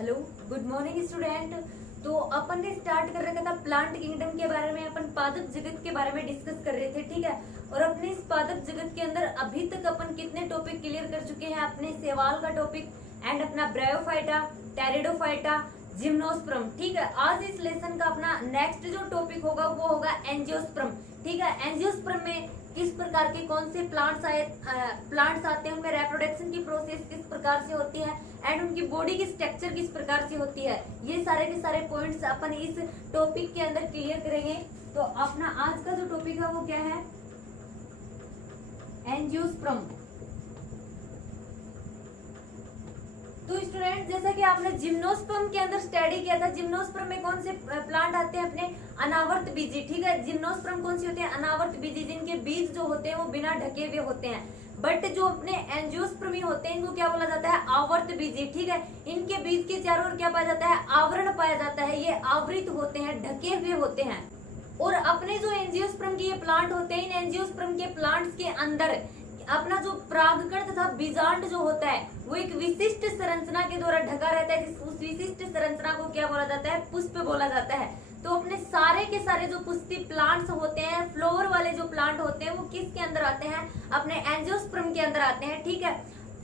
Hello, good morning student. तो अपन ने start कर रखा था प्लांट किंगडम के बारे में, अपन पादप जगत के बारे में डिस्कस कर रहे थे, ठीक है। और अपने इस पादप जगत के अंदर अभी तक अपन कितने टॉपिक क्लियर कर चुके हैं? अपने सेवाल का टॉपिक एंड अपना ब्रायोफाइटा, टेरिडोफाइटा, जिम्नोस्पर्म, ठीक है। आज इस लेसन का अपना नेक्स्ट जो टॉपिक होगा वो होगा एंजियोस्पर्म, ठीक है। एंजियोस्पर्म में किस प्रकार के कौन से प्लांट्स आते हैं, उनमें रिप्रोडक्शन की प्रोसेस किस प्रकार से होती है एंड उनकी बॉडी की स्ट्रक्चर किस प्रकार से होती है, ये सारे के सारे पॉइंट्स अपन इस टॉपिक के अंदर क्लियर करेंगे। तो अपना आज का जो टॉपिक है वो क्या है? एंजियोस्पर्म। तो स्टूडेंट, जैसा कि आपने जिम्नोस्पर्म के अंदर स्टडी किया था, जिम्नोस्पर्म में कौन से प्लांट आते हैं? अपने अनावर्त बीजी, ठीक है। जिम्नोस्पर्म कौन सी होते हैं? अनावर्त बीजी, जिनके बीज जो होते हैं वो बिना ढके हुए होते हैं। बट जो अपने एंजियोस्पर्मी होते हैं इनको क्या बोला जाता है? आवर्त बीजी, ठीक है। इनके बीज के चारों ओर क्या पाया जाता है? आवरण पाया जाता है। ये आवृत होते हैं, ढके हुए होते हैं। और अपने जो एंजियोस्पर्म के ये प्लांट होते हैं, इन एंजियोस्पर्म के प्लांट्स के अंदर अपना जो परागकण तथा बीजांड जो होता है वो एक विशिष्ट संरचना के द्वारा ढका रहता है। उस विशिष्ट संरचना को क्या बोला जाता है? पुष्प बोला जाता है। तो अपने सारे के सारे जो पुष्पी प्लांट्स होते हैं, फ्लोवर वाले जो प्लांट होते हैं, वो किसके अंदर आते हैं? अपने एंजियोस्पर्म के अंदर आते हैं, ठीक है।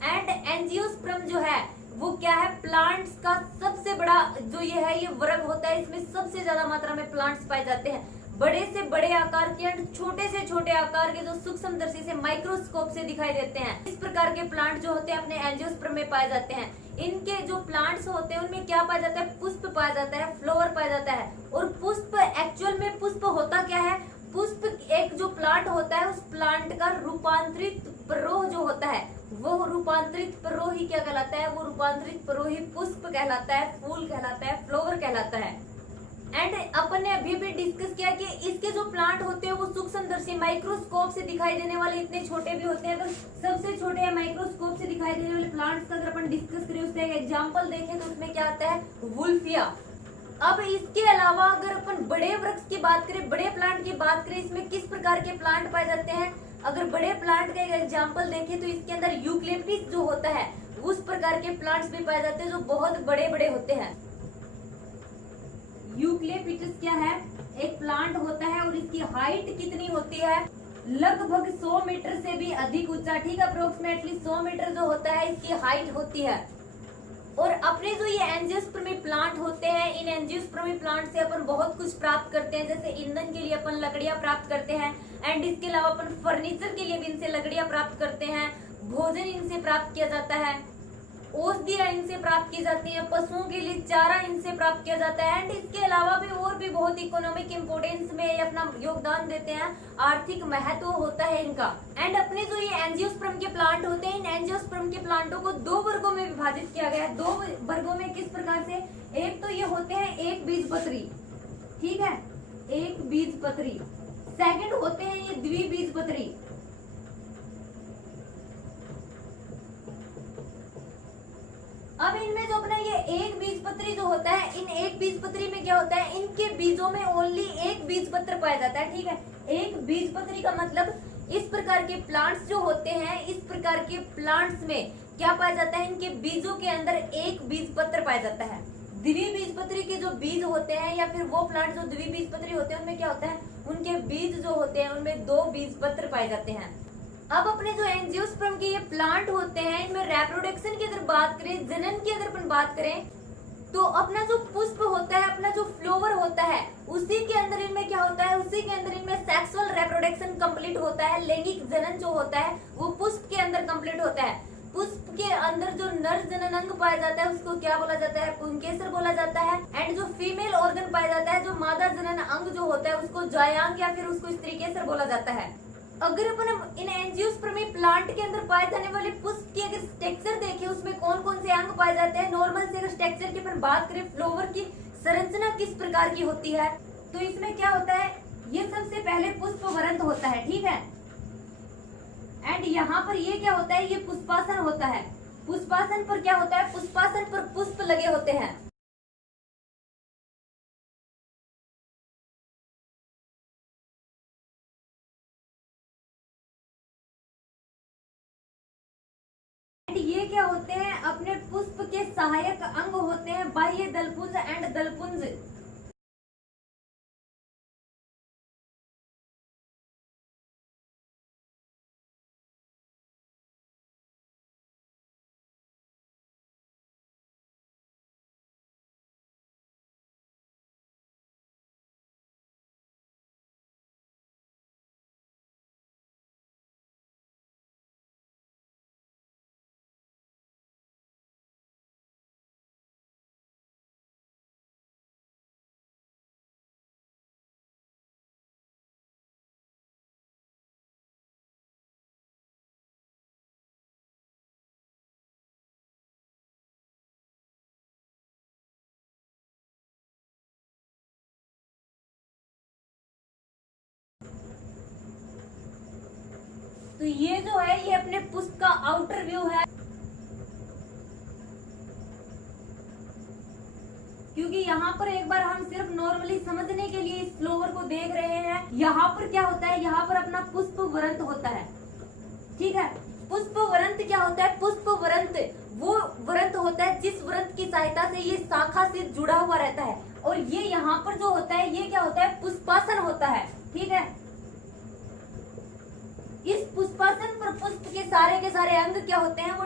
एंड एंजियोस्पर्म जो है वो क्या है? प्लांट्स का सबसे बड़ा जो ये है ये वर्ग होता है। इसमें सबसे ज्यादा मात्रा में प्लांट्स पाए जाते हैं। बड़े से बड़े आकार के एंड छोटे से छोटे आकार के जो सूक्ष्मदर्शी से माइक्रोस्कोप से दिखाई देते हैं, इस प्रकार के प्लांट जो होते हैं अपने एंजियोस्पर्म में पाए जाते हैं। इनके जो प्लांट्स होते हैं उनमें क्या पाया जाता है? पुष्प पाया जाता है, फ्लावर पाया जाता है। और पुष्प एक्चुअल में पुष्प होता क्या है? पुष्प एक जो प्लांट होता है उस प्लांट का रूपांतरित प्ररोह जो होता है वो रूपांतरित प्ररोह ही क्या कहलाता है? वो रूपांतरित प्ररोह ही पुष्प कहलाता है, फूल कहलाता है, फ्लावर कहलाता है। एंड अपन ने अभी भी डिस्कस किया कि इसके जो प्लांट होते हैं वो सूक्ष्मदर्शी माइक्रोस्कोप से दिखाई देने वाले इतने छोटे भी होते हैं। तो सबसे छोटे माइक्रोस्कोप से दिखाई देने वाले प्लांट्स का अगर अपन डिस्कस करें, उसका एक एग्जांपल देखें तो उसमें क्या आता है? वुल्फिया। अब इसके अलावा अगर अपन बड़े वृक्ष की बात करें, बड़े प्लांट की बात करें, इसमें किस प्रकार के प्लांट पाए जाते हैं? अगर बड़े प्लांट का एक एग्जाम्पल देखें तो इसके अंदर यूकलिप्टिस जो होता है उस प्रकार के प्लांट्स भी पाए जाते हैं जो बहुत बड़े बड़े होते हैं। यूकलिप्टस क्या है? एक प्लांट होता है और इसकी हाइट कितनी होती है? लगभग 100 मीटर से भी अधिक ऊंचा, ठीक है। अप्रोक्सीमेटली 100 मीटर जो होता है इसकी हाइट होती है। और अपने जो ये एंजियोस्पर्मी प्लांट होते हैं, इन एंजियोस्पर्मी प्लांट से अपन बहुत कुछ प्राप्त करते हैं। जैसे ईंधन के लिए अपन लकड़ियां प्राप्त करते हैं एंड इसके अलावा अपन फर्नीचर के लिए भी इनसे लकड़ियां प्राप्त करते हैं। भोजन इनसे प्राप्त किया जाता है, औषधियां इनसे प्राप्त की जाती है, पशुओं के लिए चारा इनसे प्राप्त किया जाता है। एंड इसके अलावा भी और भी बहुत इकोनॉमिक इंपोर्टेंस में अपना योगदान देते हैं, आर्थिक महत्व होता है इनका। एंड अपने जो ये एंजियोस्पर्म के प्लांट होते हैं, इन एंजियोस्पर्म के प्लांटों को 2 वर्गों में विभाजित किया गया है। 2 वर्गों में किस प्रकार से? एक तो ये होते हैं एक बीजपत्री, ठीक है, एक बीजपत्री। सेकंड होते हैं ये द्विबीजपत्री। अब इनमें जो अपना ये एक बीजपत्री जो होता है, इन एक बीजपत्री में क्या होता है? इनके बीजों में ओनली एक बीजपत्र पाया जाता है, ठीक है। एक बीजपत्री का मतलब इस प्रकार के प्लांट्स जो होते हैं, इस प्रकार के प्लांट्स में क्या पाया जाता है? इनके बीजों के अंदर एक बीजपत्र पाया जाता है। द्विबीजपत्री के जो बीज होते हैं या फिर वो प्लांट जो द्विबीजपत्री होते हैं उनमें क्या होता है? उनके बीज जो होते हैं उनमें 2 बीजपत्र पाए जाते हैं। अब अपने जो एंजियोस्पर्म के ये प्लांट होते हैं इनमें रिप्रोडक्शन की अगर बात करें, जनन की अगर अपन बात करें, तो अपना जो पुष्प होता है, अपना जो फ्लावर होता है, उसी के अंदर इनमें क्या होता है? उसी के अंदर इनमें सेक्सुअल रिप्रोडक्शन कंप्लीट होता है। लैंगिक जनन जो होता है वो पुष्प के अंदर कंप्लीट होता है। पुष्प के अंदर जो नर जनन अंग पाया जाता है उसको क्या बोला जाता है? पुंकेसर बोला जाता है। एंड जो फीमेल ऑर्गन पाया जाता है, जो मादा जनन अंग जो होता है, उसको जायांग या फिर उसको स्त्रीकेसर बोला जाता है। अगर अपन इन एंजियोस्पर्मी प्लांट के अंदर पाए जाने वाले पुष्प की अगर स्ट्रक्चर देखें, उसमें कौन कौन से अंग पाए जाते हैं? नॉर्मल से अगर स्ट्रक्चर की अपन बात करें, फ्लावर की संरचना किस प्रकार की होती है, तो इसमें क्या होता है? ये सबसे पहले पुष्प वरंत होता है, ठीक है। एंड यहाँ पर ये क्या होता है? ये पुष्पासन होता है। पुष्पासन पर क्या होता है? पुष्पासन पर पुष्प लगे होते हैं। ये क्या होते हैं? अपने पुष्प के सहायक अंग होते हैं बाह्य दलपुंज एंड दलपुंज। तो ये जो है ये अपने पुष्प का आउटर व्यू है, क्योंकि यहाँ पर एक बार हम सिर्फ नॉर्मली समझने के लिए इस फ्लोवर को देख रहे हैं। यहाँ पर क्या होता है, यहाँ पर अपना पुष्प वृंत होता है, ठीक है। पुष्प वृंत क्या होता है, पुष्प वृंत वो वृंत होता है जिस वृंत की सहायता से ये शाखा से जुड़ा हुआ रहता है। और ये यहाँ पर जो होता है ये क्या होता है, पुष्पासन होता है, ठीक है। इस पुष्पासन पर पुष्प के सारे अंग क्या होते हैं, वो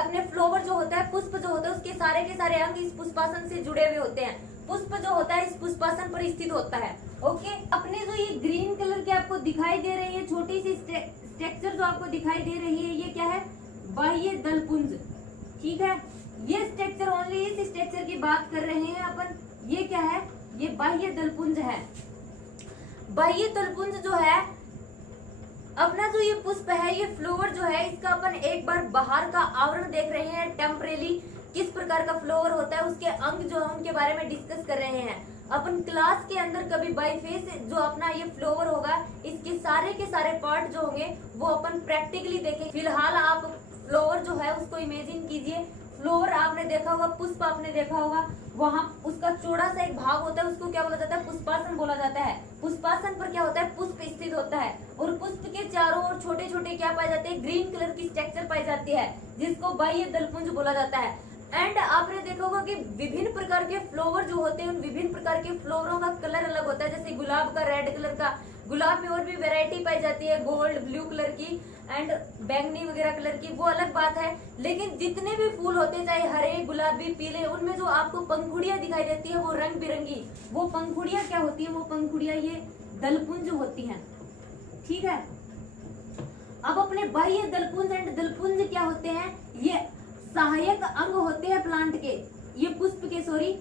अपने फ्लोवर जो होता है, पुष्प जो होता है उसके सारे अंग इस पुष्पासन से जुड़े हुए होते हैं। पुष्प जो होता है इस पुष्पासन पर स्थित होता है। ओके, अपने जो ये ग्रीन कलर के आपको दिखाई दे रही है छोटी सी स्ट्रक्चर जो आपको दिखाई दे रही है, ये क्या है, बाह्य दलपुंज, ठीक है। ये स्ट्रक्चर ओनली इस स्ट्रक्चर की बात कर रहे हैं अपन। ये क्या है, ये बाह्य दलपुंज है। बाह्य दलपुंज जो है अपना जो ये पुष्प है, ये फ्लोवर जो है, इसका अपन एक बार बाहर का आवरण देख रहे हैं। टेम्परेली किस प्रकार का फ्लोवर होता है, उसके अंग जो है उनके बारे में डिस्कस कर रहे हैं। अपन क्लास के अंदर कभी बाई फेस जो अपना ये फ्लोवर होगा, इसके के सारे पार्ट जो होंगे वो अपन प्रैक्टिकली देखेंगे। फिलहाल आप फ्लोवर जो है उसको इमेजिन कीजिए। फ्लोवर आपने देखा होगा, पुष्प आपने देखा होगा, वहां उसका चौड़ा सा एक भाग होता है, उसको क्या बोला जाता है, पुष्पासन बोला जाता है। पुष्पासन पर क्या होता है, पुष्प स्थित होता है और पुष्प के चारों ओर छोटे छोटे क्या पाए जाते हैं, ग्रीन कलर की स्ट्रक्चर पाई जाती है, जिसको बाह्य दलपुंज बोला जाता है। एंड आपने देखा होगा कि विभिन्न प्रकार के फ्लावर जो होते हैं, उन विभिन्न प्रकार के फ्लावरों का कलर अलग होता है। जैसे गुलाब का रेड कलर का, गुलाब में और भी वैरायटी पाई जाती है, गोल्ड ब्लू कलर की एंड बैंगनी वगैरह कलर की, वो अलग बात है। लेकिन जितने भी फूल होते हैं, चाहे हरे, गुलाबी, पीले, उनमें जो आपको पंखुड़ियां दिखाई देती है वो रंग बिरंगी, वो पंखुड़ियां क्या होती है, वो पंखुड़ियां ये दलपुंज होती हैं, ठीक है। अब अपने बाह्य दलपुंज एंड दलपुंज क्या होते हैं, ये सहायक अंग होते हैं प्लांट के, ये पुष्प के, सॉरी,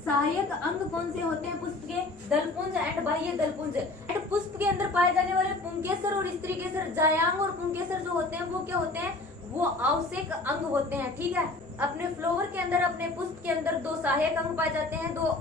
सहायक अंग कौन से होते हैं पुष्प के, दलपुंज एंड बाह्य दलपुंज। एंड पुष्प के अंदर पाए जाने वाले पुंकेसर और स्त्रीकेसर, जायांग और पुंकेसर जो होते हैं वो क्या होते हैं, वो आवश्यक अंग होते हैं, ठीक है। अपने फ्लावर के अंदर, अपने पुष्प के अंदर दो सहायक अंग पाए जाते हैं, दो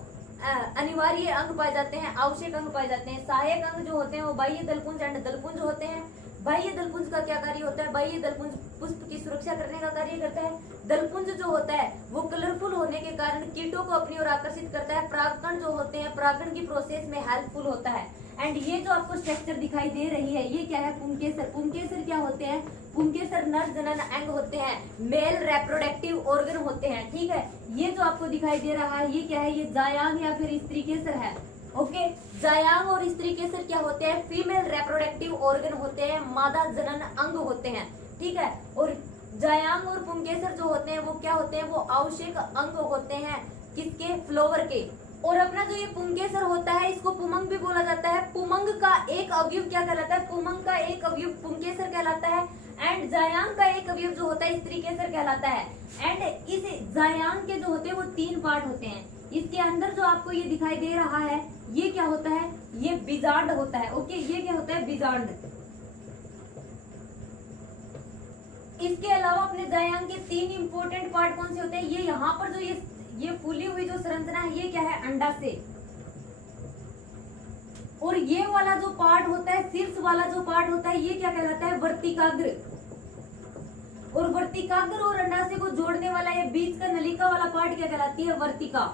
अनिवार्य अंग पाए जाते हैं, आवश्यक अंग पाए जाते हैं। सहायक अंग जो होते हैं वो बाह्य दलपुंज एंड दलपुंज होते हैं। बाह्य दलपुंज का क्या कार्य होता है, बाह्य दलपुंज पुष्प की सुरक्षा करने का कार्य करता है। दलपुंज जो होता है वो कलरफुल होने के कारण कीटों को अपनी ओर आकर्षित करता है। परागकण जो होते हैं परागण की प्रोसेस में हेल्पफुल होता है। एंड ये जो आपको स्ट्रक्चर दिखाई दे रही है, ये क्या है, पुंकेसर। पुंकेसर क्या होते हैं, पुंकेसर नर जनन अंग होते हैं, मेल रेप्रोडक्टिव ऑर्गन होते हैं, ठीक है। ये जो आपको दिखाई दे रहा है ये क्या है, ये जायांग या फिर स्त्रीकेसर है। ओके, जायांग और स्त्रीकेसर क्या होते हैं, फीमेल रेप्रोडक्टिव ऑर्गन होते हैं, मादा जनन अंग होते हैं, ठीक है। और जायांग और पुंकेसर जो होते हैं वो क्या होते हैं, वो आवश्यक अंग होते हैं, किसके, फ्लावर के। और अपना जो ये पुंकेसर होता है इसको पुमंग भी बोला जाता है। पुमंग का एक अवयव क्या कहलाता है, पुमंग का एक अवयव पुंकेसर कहलाता है। एंड जायांग का एक अवयव जो होता है स्त्रीकेसर कहलाता है। एंड इस जायांग के जो होते हैं वो 3 पार्ट होते हैं। इसके अंदर जो आपको ये दिखाई दे रहा है ये क्या होता है, ये बीजांड होता है। ओके, ये क्या होता है, बीजांड। इसके अलावा अपने जायांग के 3 इंपॉर्टेंट पार्ट कौन से होते हैं, ये यहाँ पर जो ये फूली हुई जो संरचना है ये क्या है, अंडाशय। और ये वाला जो पार्ट होता है, शीर्ष वाला जो पार्ट होता है ये क्या कहलाता है, वर्तिकाग्र। और वर्तिकाग्र और अंडाशय को जोड़ने वाला ये बीच का नलिका वाला पार्ट क्या कहलाती है, वर्तिका।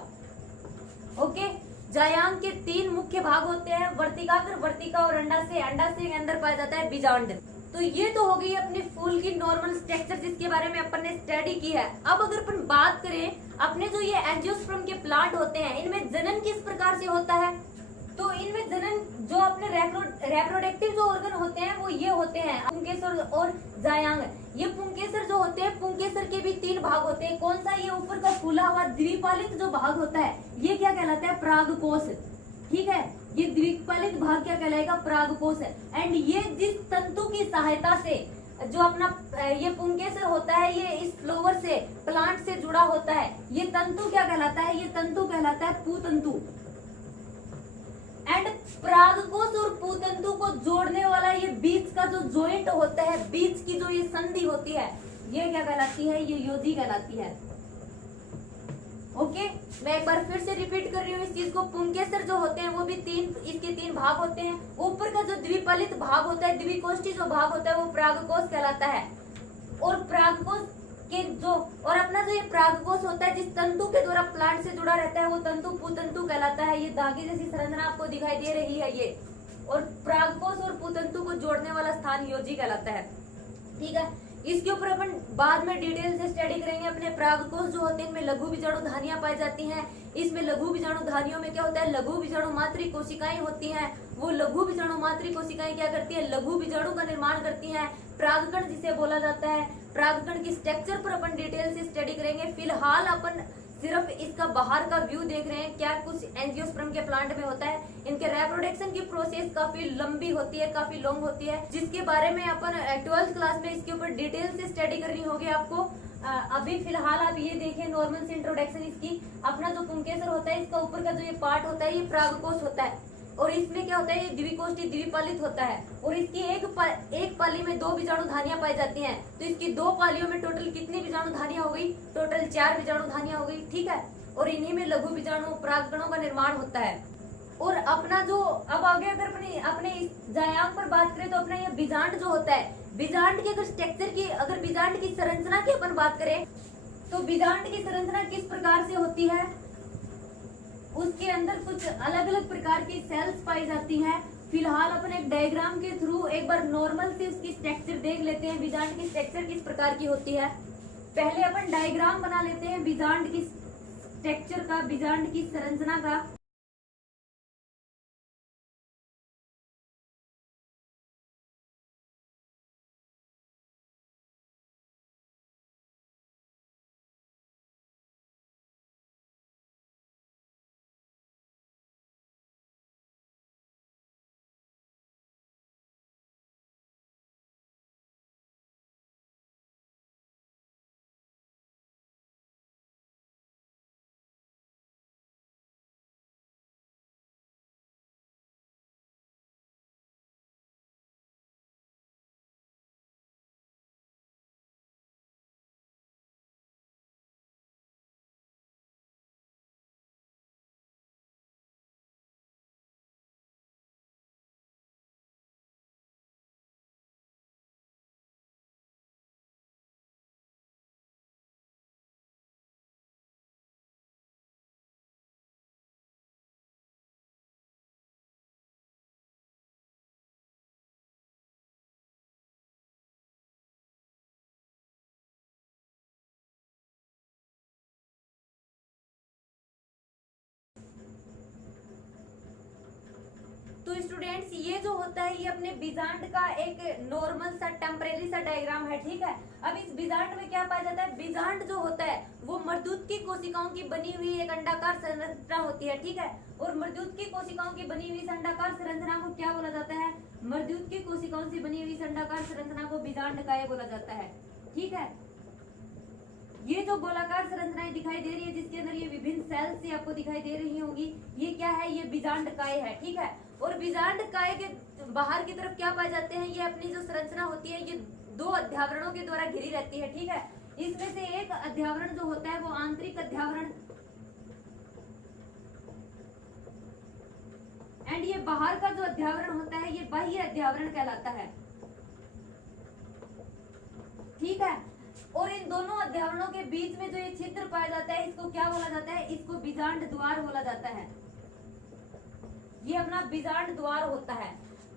ओके, जायांग के 3 मुख्य भाग होते हैं, वर्तिकाग्र, वर्तिका और अंडाशय। अंडाशय के अंदर पाया जाता है बीजांड। तो ये तो हो गई अपने फूल की नॉर्मल स्ट्रक्चर जिसके बारे में अपन ने स्टडी की है। अब अगर अपन बात करें अपने जो ये एंजियोस्पर्म के प्लांट होते हैं इनमें जनन किस प्रकार से होता है, तो इनमें जनन जो अपने रेप्रोडक्टिव जो ऑर्गन होते हैं वो ये होते हैं पुंकेसर और जायांग। ये पुंकेसर जो होते हैं, पुंकेसर के भी 3 भाग होते हैं। कौन सा, ये ऊपर का फूला हुआ द्विपालित जो भाग होता है ये क्या कहलाता है, परागकोश। ठीक है, ये द्विपालित भाग क्या कहलाएगा, परागकोश है। एंड ये जिस तंतु की सहायता से जो अपना ये पुंकेसर होता है ये इस फ्लावर से प्लांट से जुड़ा होता है, ये तंतु क्या कहलाता है, ये तंतु कहलाता है पूतंतु। एंड परागकोश और पूतंतु को जोड़ने वाला ये बीच का जो जॉइंट होता है, बीच की जो ये संधि होती है ये क्या कहलाती है, ये योजी कहलाती है। ओके, मैं एक बार फिर से रिपीट कर रही हूँ इस चीज को। पुंकेसर जो होते हैं वो भी इसके 3 भाग होते हैं। ऊपर का जो द्विपालित भाग होता है, द्विकोष्ठी जो भाग होता है वो परागकोश कहलाता है। और परागकोश के जो और अपना जो ये परागकोश होता है जिस तंतु के द्वारा प्लांट से जुड़ा रहता है वो तंतु पूतंतु कहलाता है। ये धागे जैसी संरचना आपको दिखाई दे रही है ये, और परागकोश और पूतंतु को जोड़ने वाला स्थान योजी कहलाता है। ठीक है, इसके ऊपर अपन बाद में डिटेल से स्टडी करेंगे। अपने परागकोश जो होते हैं इनमें लघु बीजाणु धानियां पाई जाती हैं। इसमें लघु बीजाणु धानियों में क्या होता है, लघु बीजाणु मातृ कोशिकाएं होती हैं। वो लघु बीजाणु मातृ कोशिकाएं क्या करती है, लघु बीजाणु का निर्माण करती हैं। परागकण जिसे बोला जाता है, परागकण की स्ट्रक्चर पर अपन डिटेल से स्टडी करेंगे। फिलहाल अपन सिर्फ इसका बाहर का व्यू देख रहे हैं, क्या कुछ एंजियोस्पर्म के प्लांट में होता है। इनके रिप्रोडक्शन की प्रोसेस काफी लंबी होती है, काफी लॉन्ग होती है, जिसके बारे में अपन 12th क्लास में इसके ऊपर डिटेल से स्टडी करनी होगी आपको। अभी फिलहाल आप ये देखें नॉर्मल से इंट्रोडक्शन इसकी। अपना जो पुंकेसर होता है इसका ऊपर का जो ये पार्ट होता है ये परागकोश होता है, और इसमें क्या होता है, ये द्विकोष्ठी द्विपालित होता है। और इसकी एक पाली में 2 बीजाणु धानियां पाई जाती हैं। तो इसकी 2 पालियों में टोटल कितनी बीजाणु धानियां हो गई, टोटल 4 बीजाणु धानियां हो गई। ठीक है, और इन्हीं में लघु बीजाणु परागकणों का निर्माण होता है। और अपना जो अब आगे अगर अपने इस जायांग पर बात करें तो अपना ये बीजांड जो होता है, बीजांड की अगर स्ट्रक्चर की, अगर बीजांड की संरचना की अपन बात करें तो बीजांड की संरचना किस प्रकार से होती है, उसके अंदर कुछ अलग अलग प्रकार की सेल्स पाई जाती हैं। फिलहाल अपन एक डायग्राम के थ्रू एक बार नॉर्मल से उसकी स्ट्रक्चर देख लेते हैं, बीजांड की स्ट्रक्चर किस प्रकार की होती है। पहले अपन डायग्राम बना लेते हैं बीजांड की स्ट्रक्चर का, बीजांड की संरचना का। तो स्टूडेंट्स ये जो होता है ये अपने बीजांड का एक नॉर्मल सा टेम्परेरी सा डायग्राम है। ठीक है, अब इस बीजांड में क्या पाया जाता है, बीजांड जो होता है वो मर्दूत की कोशिकाओं की बनी हुई एक अंडाकार संरचना होती है। ठीक है, और मर्दूत की कोशिकाओं की बनी हुई अंडाकार संरचना को क्या बोला जाता है, मर्दूत की कोशिकाओं से बनी हुई अंडाकार संरचना को बीजांडकाय बोला जाता है। ठीक है, ये जो गोलाकार संरचनाएं दिखाई दे रही है जिसके अंदर ये विभिन्न सेल्स से आपको दिखाई दे रही होंगी, ये क्या है, ये बीजांडकाय है। ठीक है, और बीजांडकाय के बाहर की तरफ क्या पाए जाते हैं, ये अपनी जो संरचना होती है ये 2 अध्यावरणों के द्वारा घिरी रहती है। ठीक है, इसमें से एक अध्यावरण जो होता है वो आंतरिक अध्यावरण, एंड ये बाहर का जो अध्यावरण होता है ये बाह्य अध्यावरण कहलाता है। ठीक है, और इन दोनों अध्यावरणों के बीच में जो ये छिद्र पाया जाता है इसको क्या बोला जाता है, इसको बीजांड द्वार बोला जाता है। ये अपना बीजांड द्वार होता है।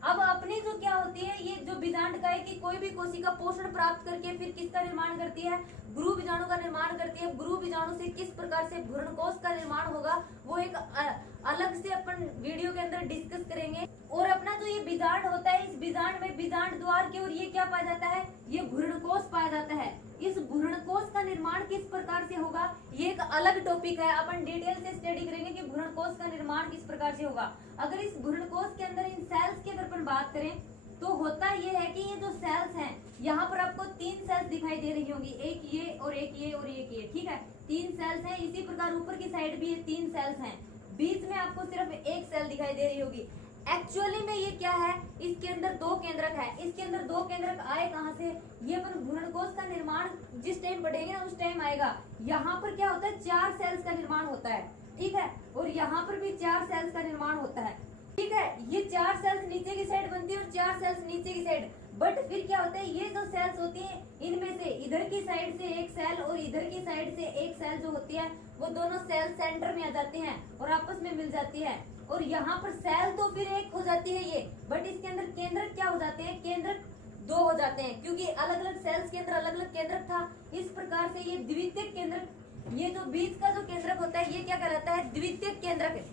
अब अपनी जो क्या होती है, ये जो बीजांड का है कि कोई भी कोशिका पोषण प्राप्त करके फिर किसका निर्माण करती है, गुरु बीजाणु का निर्माण करती है। गुरु बीजाणु से किस प्रकार से भ्रूणकोश का निर्माण होगा वो एक अलग से अपन वीडियो के अंदर डिस्कस करेंगे। और अपना जो ये बीजांड होता है, इस बीजांड में बीजांड द्वार की ओर ये क्या पाया जाता है, ये भ्रूणकोश पाया जाता है। इस भ्रूणकोश का निर्माण किस प्रकार से होगा ये एक अलग टॉपिक है, अपन डिटेल से स्टडी करेंगे कि भ्रूणकोश का निर्माण किस प्रकार से होगा। अगर इस भ्रूणकोश के अंदर इन सेल्स की अगर अपन बात करें तो होता ये है कि ये जो सेल्स हैं, यहाँ पर आपको 3 सेल्स दिखाई दे रही होंगी, एक ये और एक ये और एक ये, ठीक है, 3 सेल्स हैं। इसी प्रकार ऊपर की साइड भी ये 3 सेल्स हैं, बीच में आपको सिर्फ एक सेल दिखाई दे रही होगी। एक्चुअली में ये क्या है, इसके अंदर 2 केंद्रक है। इसके अंदर 2 केंद्रक आए कहाँ से, ये अपन भ्रूणकोश का निर्माण जिस टाइम पढ़ेंगे ना उस टाइम आएगा। यहाँ पर क्या होता है, 4 सेल्स का निर्माण होता है, ठीक है, और यहाँ पर भी 4 सेल्स का निर्माण होता है, ठीक है। ये 4 सेल्स नीचे की साइड बनती है और 4 सेल्स नीचे की साइड। बट फिर क्या होता है, ये जो सेल्स होती हैं इनमें से इधर की साइड से एक सेल और इधर की साइड से एक सेल जो होती है वो दोनों सेल सेंटर में आ जाती हैं और आपस में मिल जाती है। और यहाँ पर सेल तो फिर एक हो जाती है ये, बट इसके अंदर केंद्रक क्या हो जाते हैं, केंद्रक 2 हो जाते हैं, क्योंकि अलग अलग सेल्स के अंदर अलग अलग केंद्रक था। इस प्रकार से ये द्वितीयक केंद्रक, ये जो बीच का जो केंद्रक होता है ये क्या कहलाता है, द्वितीयक केंद्रक।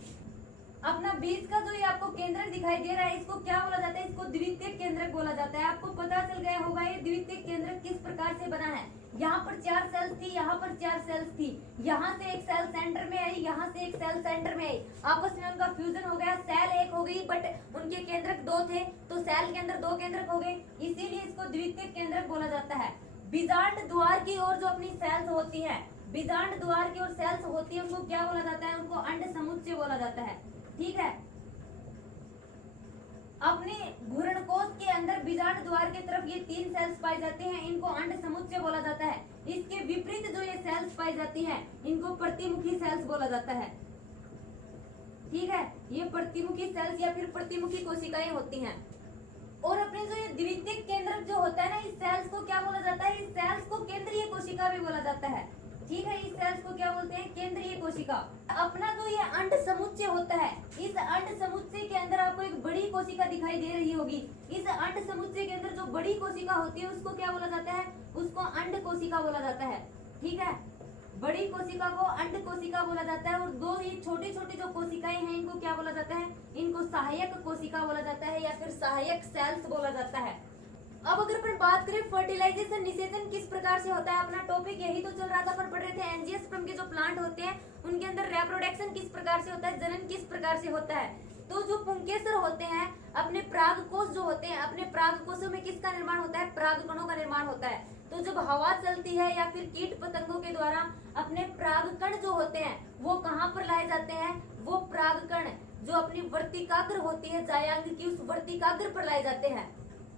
अपना बीच का जो ये आपको केंद्रक दिखाई दे रहा है इसको क्या बोला जाता है, इसको द्वितीयक केंद्रक बोला जाता है। आपको पता चल गया होगा ये द्वितीयक केंद्रक किस प्रकार से बना है। यहाँ पर 4 सेल्स थी, यहाँ पर 4 सेल्स थी, यहाँ से एक सेल सेंटर में आई, यहाँ से एक सेल सेंटर में आई, आपस में उनका फ्यूजन हो गया, सेल एक हो गई, बट उनके केंद्रक 2 थे तो सेल के अंदर 2 केंद्रक हो गए, इसीलिए इसको द्वितीयक केंद्रक बोला जाता है। बीजांड द्वार की ओर जो अपनी सेल्स होती है, बीजांड द्वार की ओर सेल्स होती है, उनको क्या बोला जाता है, उनको अंड समुच्चय बोला जाता है, ठीक है। अपने भ्रूणकोश के अंदर बीजांड द्वार की तरफ ये 3 सेल्स पाई जाते हैं, इनको अंड समुच्चय बोला जाता है। इसके विपरीत जो ये सेल्स पाई जाती हैं इनको प्रतिमुखी सेल्स बोला जाता है, ठीक है। ये प्रतिमुखी सेल्स या फिर प्रतिमुखी कोशिकाएं होती हैं। और अपने जो ये द्वितीयक केंद्रक जो होता है ना, इस सेल्स को क्या बोला जाता है, इस सेल्स को केंद्रीय कोशिका भी बोला जाता है, ठीक है। इस सेल्स को क्या बोलते हैं, केंद्रीय कोशिका। अपना जो ये अंड समुच्चय होता है, इस अंड समुच्चय के अंदर आपको एक बड़ी कोशिका दिखाई दे रही होगी। इस अंड समुच्चय के अंदर जो बड़ी कोशिका होती है उसको क्या बोला जाता है, उसको अंड कोशिका बोला जाता है, ठीक है। बड़ी कोशिका को अंड कोशिका बोला जाता है और 2 ये छोटी छोटी जो कोशिकाएं हैं इनको क्या बोला जाता है, इनको सहायक कोशिका बोला जाता है या फिर सहायक सेल्स बोला जाता है। अब अगर अपन बात करें फर्टिलाइजेशन निषेचन किस प्रकार से होता है, अपना टॉपिक यही तो चल रहा था, अपन पढ़ रहे थे एंजियोस्पर्म के जो प्लांट होते हैं उनके अंदर रिप्रोडक्शन किस प्रकार से होता है, जनन किस प्रकार से होता है। तो जो पुंकेसर होते हैं, अपने परागकोश जो होते हैं, अपने परागकोशों में किसका निर्माण होता है, परागकणों का निर्माण होता है। तो जब हवा चलती है या फिर कीट पतंगों के द्वारा अपने परागकण जो होते हैं वो कहाँ पर लाए जाते हैं, वो परागकण जो अपनी वर्तिकाग्र होती है जायांग की, उस वर्तिकाग्र पर लाए जाते हैं।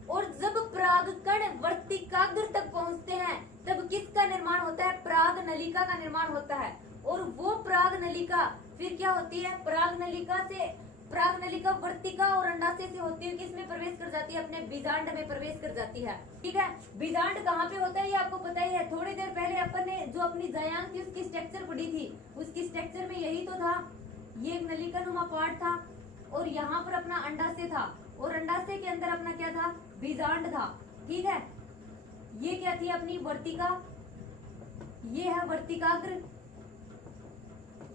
और जब परागकण वर्तिकाग्र तक पहुंचते हैं तब किसका निर्माण होता है, पराग नलिका का निर्माण होता है। और वो पराग नलिका फिर क्या होती है, पराग नलिका वर्तिका और अंडाशय से होती है, किसमें प्रवेश कर जाती है, अपने बीजांड में प्रवेश कर जाती है, ठीक है। बीजांड कहाँ पे होता है ये आपको पता ही है। थोड़ी देर पहले अपन ने जो अपनी जायांग थी उसकी स्ट्रक्चर पढ़ी थी, उसकी स्ट्रक्चर में यही तो था, ये एक नलिका नुमा पार्ट था और यहाँ पर अपना अंडाशय था और अंडाशय के अंदर अपना क्या था, बीजांड था, ठीक है। ये क्या थी, अपनी वर्तिका, ये है वर्तिकाग्र,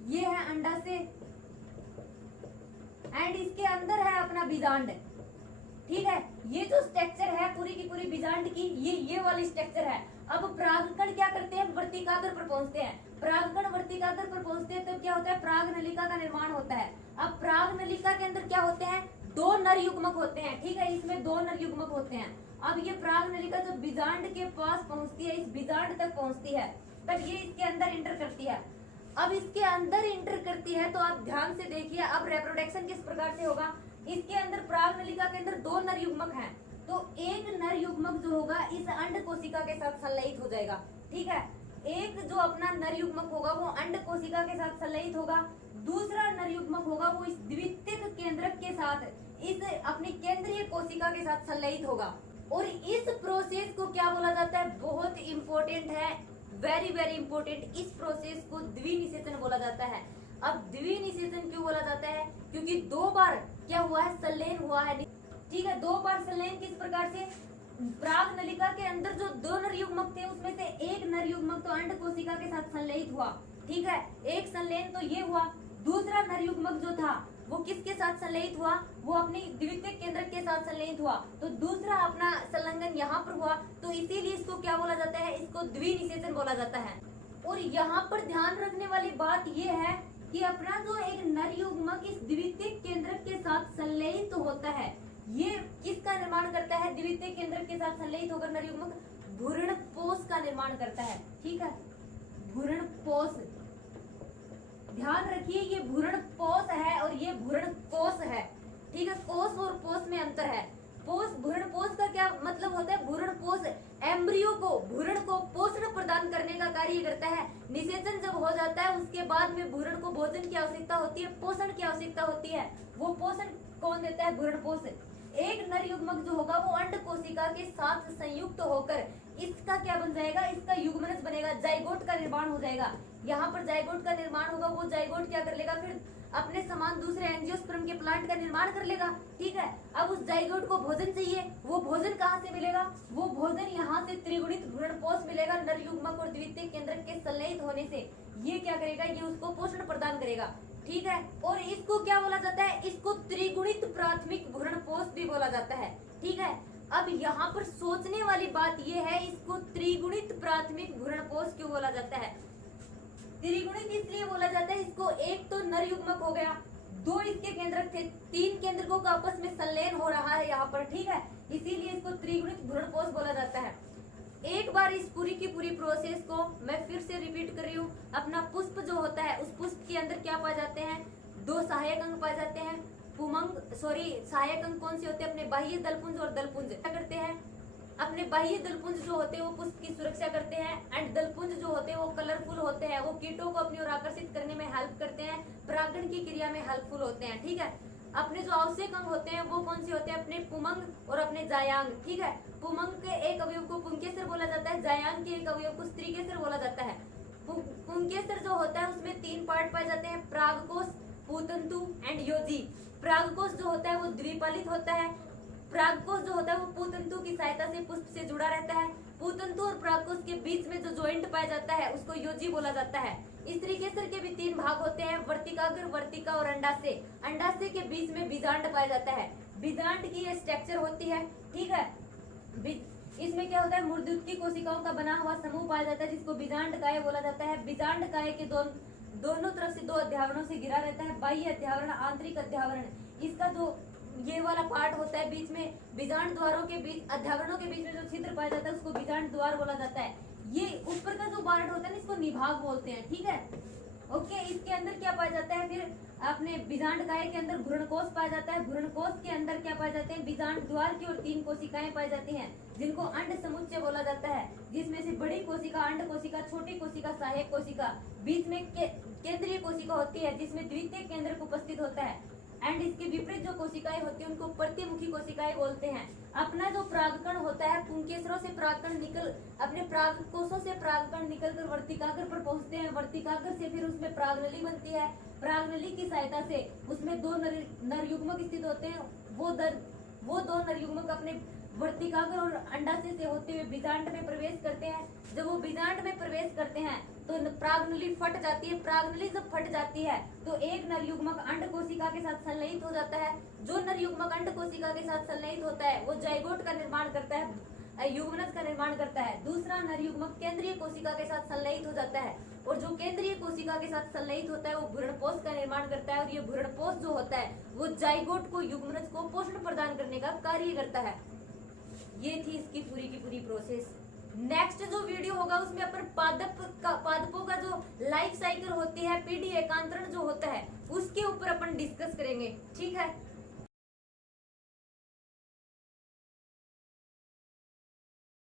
ये है अंडाशय एंड इसके अंदर है अपना बीजांड, ठीक है। ये जो स्ट्रक्चर है पूरी की पूरी बीजांड की, ये वाली स्ट्रक्चर है। अब परागकण क्या करते हैं, वर्तिकाग्र पर पहुंचते हैं। परागकण वर्तिकाग्र पर पहुंचते हैं तब क्या होता है, पराग नलिका का निर्माण होता है। अब पराग नलिका के अंदर क्या होते हैं, 2 नर युग्मक होते हैं, ठीक है, इसमें 2 नर युग्मक होते हैं। अब ये पराग नलिका जब बीजांड के पास पहुंचती है, इस बीजांड तक पहुंचती है, तब ये इसके अंदर इंटर करती है। अब इसके अंदर इंटर करती है तो आप ध्यान से देखिए अब रिप्रोडक्शन किस प्रकार से होगा। इसके अंदर पराग नलिका के अंदर 2 नर युग्मक हैं, तो एक नर युग्मक जो होगा इस अंड कोशिका के साथ संलयित हो जाएगा, ठीक है। एक जो अपना नर युग्मक होगा वो अंड कोशिका के साथ संलयित होगा, दूसरा नर युग्मक होगा वो इस द्वितीयक केंद्रक के साथ इस अपनी केंद्रीय कोशिका के साथ संलयित होगा। और इस प्रोसेस को क्या बोला जाता है, बहुत इंपॉर्टेंट है, वेरी वेरी इंपॉर्टेंट, इस प्रोसेस को द्विनिषेचन बोला जाता है। अब द्विनिषेचन क्यों बोला जाता है, क्योंकि 2 बार क्या हुआ है, संलयन हुआ है, ठीक है। 2 बार संलयन किस प्रकार से, प्राग नलिका के अंदर जो 2 नर युग्मक थे उसमें से एक नर युग्मक तो अंड कोशिका के साथ संलयित हुआ, ठीक है, एक संलयन तो ये हुआ। दूसरा नर युग्मक जो था वो किसके साथ संलयित हुआ, वो अपनी द्वितीयक केंद्रक के साथ संलयित हुआ, तो दूसरा अपना संलग्न यहाँ पर हुआ, तो इसीलिए इसको क्या बोला जाता है, इसको द्विनिषेचन बोला जाता है। और यहाँ पर ध्यान रखने वाली बात ये है कि अपना जो एक नर युग्मक इस द्वितीयक केंद्रक के साथ संलयित होता है, ये किसका निर्माण करता है, द्वितीयक केंद्रक के साथ संलयित होकर नर युग्मक भ्रूणपोष का निर्माण करता है, ठीक है, भ्रूणपोष। ध्यान रखिए ये भ्रूणपोष है और ये भ्रूणकोश है, ठीक है, कोश और पोष में अंतर है। पोष, भ्रूणपोष का क्या मतलब होता है, भ्रूणपोष एम्ब्रियो को, भ्रूण को पोषण प्रदान करने का कार्य करता है। निषेचन जब हो जाता है उसके बाद में भ्रूण को भोजन की आवश्यकता होती है, पोषण की आवश्यकता होती है, वो पोषण कौन देता है, भ्रूणपोष। एक नर युग्मक जो होगा वो अंड कोशिका के साथ संयुक्त होकर इसका क्या बन जाएगा, इसका युग्मनज बनेगा, जाइगोट का निर्माण हो जाएगा। यहाँ पर जाइगोट का निर्माण होगा, वो जाइगोट क्या कर लेगा, फिर अपने समान दूसरे एंजियोस्पर्म के प्लांट का निर्माण कर लेगा, ठीक है। अब उस जाइगोट को भोजन चाहिए, वो भोजन कहाँ से मिलेगा, वो भोजन यहाँ से त्रिगुणित भ्रूणपोष मिलेगा, नर युग्मक और द्वितीयक केंद्रक के संलयित होने से ये क्या करेगा, ये उसको पोषण प्रदान करेगा, ठीक है। और इसको क्या बोला जाता है, इसको त्रिगुणित प्राथमिक भ्रूणपोष भी बोला जाता है, ठीक है। अब यहाँ पर सोचने वाली बात ये है, इसको त्रिगुणित प्राथमिक भ्रूणपोष क्यों बोला जाता है, त्रिगुणित इसलिए बोला जाता है, इसको एक तो नर युग्मक हो गया, 2 इसके केंद्रक थे, 3 केंद्रकों का आपस में संलयन हो रहा है यहाँ पर, ठीक है, इसीलिए इसको त्रिगुणित भ्रूणपोष बोला जाता है। एक बार इस पूरी की पूरी प्रोसेस को मैं फिर से रिपीट कर रही हूँ। अपना पुष्प जो होता है उस पुष्प के अंदर क्या पाए जाते हैं, 2 सहायक अंग पाए जाते हैं, सहायक अंग कौन से होते हैं, अपने बाह्य दलपुंज और दलपुंज। क्या करते हैं, अपने बाह्य दलपुंज जो होते हैं वो पुष्प की सुरक्षा करते हैं, एंड दलपुंज जो होते हैं वो कलरफुल होते हैं, वो कीटों को अपनी ओर आकर्षित करने में हेल्प करते हैं, परागण की क्रिया में हेल्पफुल होते हैं, ठीक है। अपने जो आवश्यक अंग होते हैं वो कौन से होते हैं, अपने पुमंग और अपने जायांग, ठीक है। पुमंग के एक अवयव को पुंकेसर बोला जाता है, जायांग के एक अवयव को स्त्रीकेसर बोला जाता है। पुंकेसर जो होता है उसमें 3 पार्ट पाए जाते हैं, परागकोश, पूतंतु एंड योजी। परागकोश जो होता है वो द्विपालित होता है, परागकोश जो होता है वो पूतंतु की सहायता से पुष्प से जुड़ा रहता है, पूतंतु और परागकोश के बीच में जो जॉइंट पाया जाता है उसको योजी बोला जाता है। स्त्रीकेसर के भी 3 भाग होते हैं, वर्तिकाग्र, वर्तिका और अंडाशय। अंडाशय के बीच में बीजांड पाया जाता है, बीजांड की ये स्ट्रक्चर होती है, ठीक है। इसमें क्या होता है, मूर्धुत्की कोशिकाओं का बना हुआ समूह पाया जाता है जिसको बीजांड काय बोला जाता है। बीजांड काय के दोनों तरफ से 2 अध्यावरणों से घिरा रहता है, बाह्य अध्यावरण, आंतरिक अध्यावरण। इसका जो ये वाला पार्ट होता है बीच में, बीजांड द्वारों के बीच, अध्यावरणों के बीच में जो छिद्र पाया जाता है उसको बीजांड द्वार बोला जाता है। ये ऊपर का जो पार्ट होता है ना इसको निभाग बोलते हैं, ठीक है, ओके। इसके अंदर क्या पाया जाता है, फिर अपने बीजांड काय के अंदर भ्रूणकोश पाया जाता है, भ्रूणकोश के अंदर क्या पाए जाते हैं, बीजांड द्वार की ओर 3 कोशिकाएं पाई जाती हैं जिनको अंड समुच्चय बोला जाता है, जिसमें से बड़ी कोशिका अंड कोशिका, छोटी कोशिका सहायक कोशिका, बीच में केंद्रीय कोशिका होती है जिसमें द्वितीयक केंद्रक उपस्थित होता है, एंड इसके विपरीत जो कोशिकाएं होती है उनको प्रतिमुखी कोशिकाएं बोलते हैं। अपना जो परागकण होता है, पुंकेसरों से परागकण निकल, अपने परागकोशों से परागकण निकलकर वर्तिकाग्र पर पहुंचते हैं, वर्तिकाग्र से फिर उसमें परागनली बनती है, परागनली की सहायता से उसमें 2 नर युग्मक स्थित होते हैं, वो 2 नर युग्मक अपने वर्तिकाग्र और अंडाशय से होते हुए बीजांड में प्रवेश करते हैं। जब वो बीजांड में प्रवेश करते हैं तो परागनली फट जाती है, परागनली जब फट जाती है तो एक नर युग्मक अंड कोशिका के साथ संलयित हो जाता है। जो नर युग्मक अंड कोशिका के साथ संलयित होता है वो जाइगोट का निर्माण करता है, युग्मनज का निर्माण करता है। दूसरा नर युग्मक केंद्रीय कोशिका के साथ संलयित हो जाता है, और जो केंद्रीय कोशिका के साथ संलयित होता है वो भ्रूणपोष का निर्माण करता है, और ये भ्रूणपोष जो होता है वो जाइगोट को, युग्मनज को पोषण प्रदान करने का कार्य करता है। ये थी इसकी पूरी की पूरी प्रोसेस। नेक्स्ट जो वीडियो होगा उसमें अपन पादपों का जो लाइफ साइकिल होती है, पीढ़ी एकांतरण जो होता है उसके ऊपर अपन डिस्कस करेंगे, ठीक है।